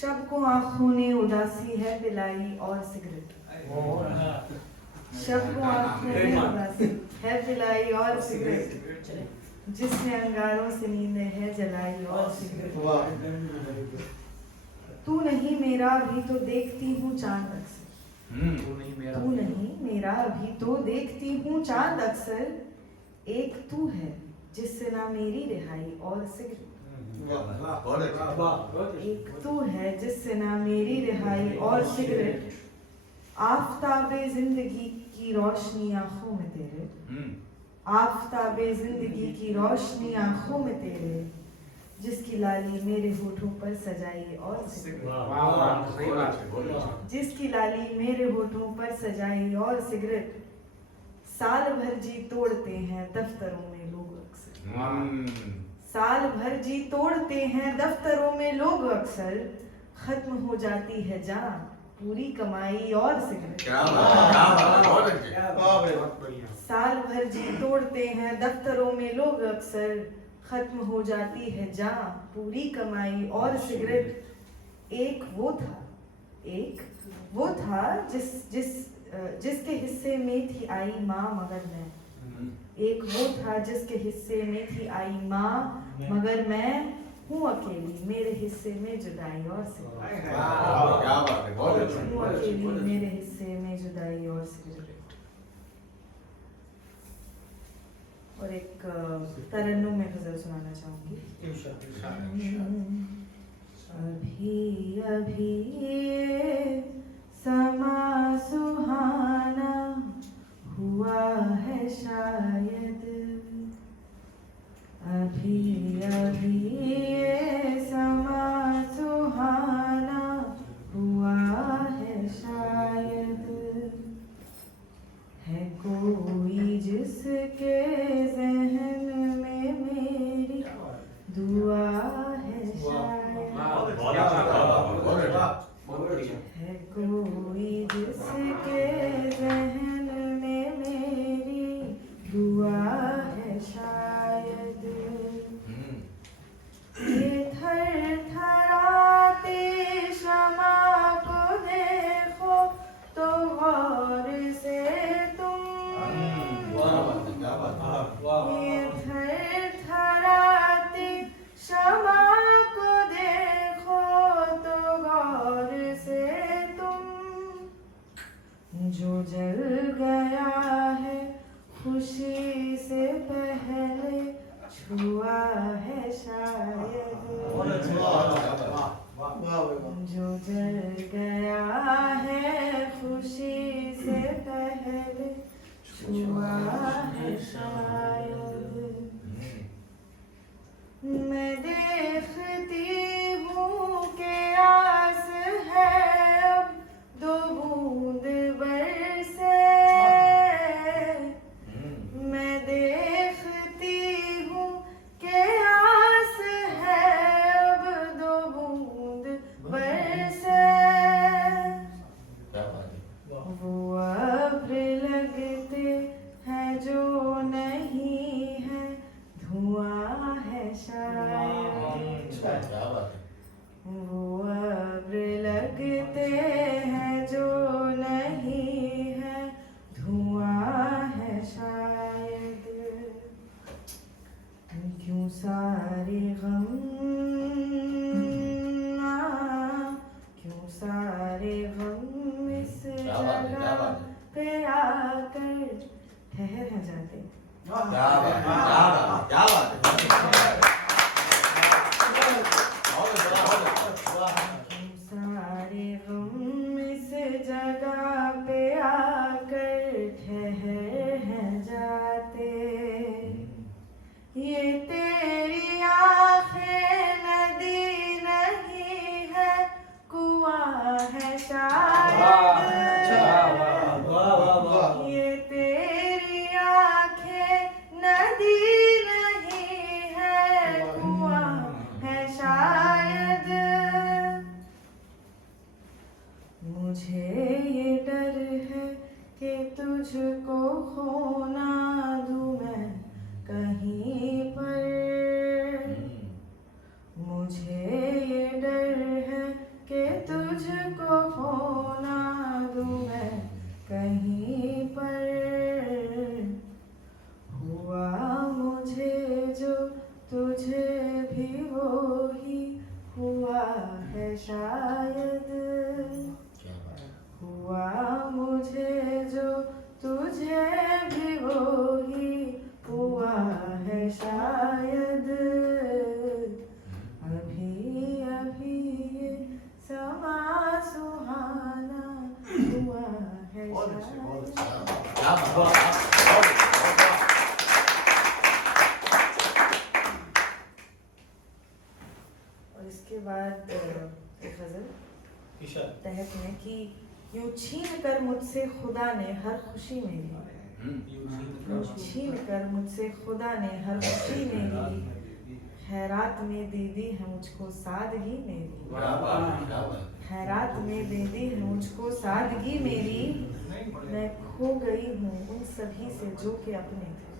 शब को आंखों ने उदासी है पिलाई और सिगरेट। शब को आंखों ने उदासी है पिलाई और सिगरेट, जिसने अंगारों से नींदें है जलाई और सिगरेट। तू नहीं मेरा अभी तो देखती हूँ चांद अक्सर, तू नहीं मेरा अभी तो देखती हूँ चांद अक्सर, एक तू है जिससे ना मेरी रिहाई और सिगरेट। एक तू है जिससे ना मेरी रिहाई और सिगरेट, आफताबे जिंदगी की रोशनी आंखों में तेरे, आफताबे जिंदगी की रोशनी आंखों में तेरे, जिसकी लाली मेरे होठों पर सजाई और सिगरेट, जिसकी लाली मेरे होठों पर सजाई और सिगरेट। साल भर जी तोड़ते हैं दफ्तरों में लोग अक्सर, साल भर जी तोड़ते हैं दफ्तरों में लोग अक्सर, खत्म हो जाती है जान पूरी कमाई और सिगरेट। साल भर जी तोड़ते हैं दफ्तरों में लोग अक्सर, खत्म हो जाती है जान पूरी कमाई और सिगरेट। एक वो था जिसके हिस्से में थी आई माँ मगर मैं, एक वो था जिसके हिस्से में थी आई माँ मगर मैं हूँ अकेली मेरे हिस्से में जुदाई और सिगरेट। हूँ अकेली मेरे हिस्से में जुदाई और सिगरेट। और एक तरन्नुम में गजल सुनाना चाहूंगी। अभी अभी ये समा सुहाना हुआ है शायद, अभी अभी ये समा सुहाना हुआ है शायद, है कोई जिसके जहन में मेरी दुआ है शायद, है कोई जिसके जहन में मेरी दुआ है शायद। ये थरथराते शमा को देखो तो गौर से तुम, ये थरथराते शमा को देखो तो गौर से तुम, जो जल गया है खुशी से पहले छुआ है शायद, जो जल गया है खुशी से पहले छुआ है शायद। मैं देखती हूँ कि आस है अब दो बूंद बरसे, मैं देखती हूँ कि आस है अब दो बूंद बरसे, वो अब्र लगते हैं जो नहीं है धुआं है शायद, वो अब्र लगते हैं जो नहीं है धुआं है शायद। क्यों सारे गम, क्यों सारे गम इस जगह पे आकर ठहर हैं जाते। सारे गम इस जगह पे आकर ठहर हैं जाते, ये तेरी आँखें नदी नहीं है कुआं है शायद, ये तेरी आँखें नदी नहीं है कुआं है शायद। मुझे ये डर है कि तुझको खोना दूँ मैं कहीं पर, मुझे ये डर है कि तुझको होना दूं मैं कहीं पर, हुआ मुझे जो तुझे भी वो ही हुआ है शायद, हुआ मुझे जो तुझे भी वो ही हुआ है शायद, अभी अभी ये समा सुहाना हुआ है शायद। और इसके बाद एक गजल तहत में कि यूं छीन कर मुझसे खुदा ने हर खुशी मेरी, यूं छीन कर मुझसे खुदा ने हर खुशी मेरी, खैरात में दे दी है मुझको सादगी मेरी, खैरात में दे दी है मुझको सादगी मेरी, मैं खो गई हूँ उन सभी से जो कि अपने थे,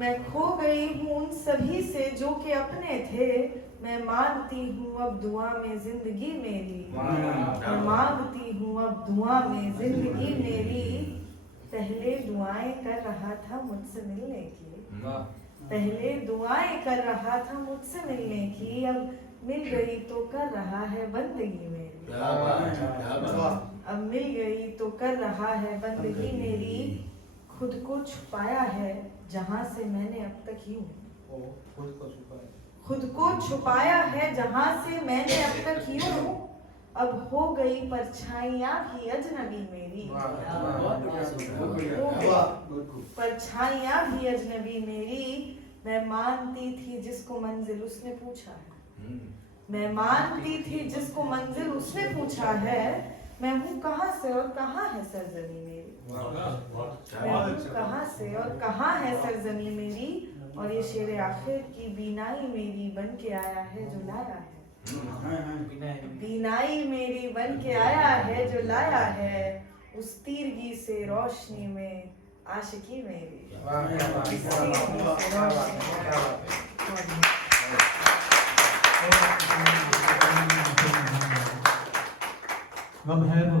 मैं खो गई हूँ उन सभी से जो कि अपने थे, मैं मांगती हूँ अब दुआ में जिंदगी मेरी, मैं मांगती हूँ अब दुआ में जिंदगी मेरी, पहले दुआएं कर रहा था मुझसे मिलने की, पहले दुआएं कर रहा था मुझसे मिलने की, अब मिल गई तो कर रहा है बंदगी मेरी, अब मिल गई तो कर रहा है बंदगी मेरी, खुद को छुपाया है जहां से मैंने अब तक यूं, खुद को छुपाया है जहां से मैंने अब तक यूं, अब हो गई परछाइयां भी अजनबी मेरी, परछाइयां भी अजनबी मेरी, मैं मानती थी जिसको मंजिल उसने पूछा है, मैं मानती थी जिसको मंजिल उसने पूछा है, मैं हूँ कहाँ से और कहाँ है सरजमी मेरी, मैं हूँ कहाँ से और कहाँ है सरजमी मेरी, और ये शेर आखिर की बीनाई मेरी बन के आया है जो लाया है, बीनाई मेरी बन के आया है जो लाया है, उस तीरगी से रोशनी में आशिकी मेरी, इस तीरगी से रोशनी में। गम है तो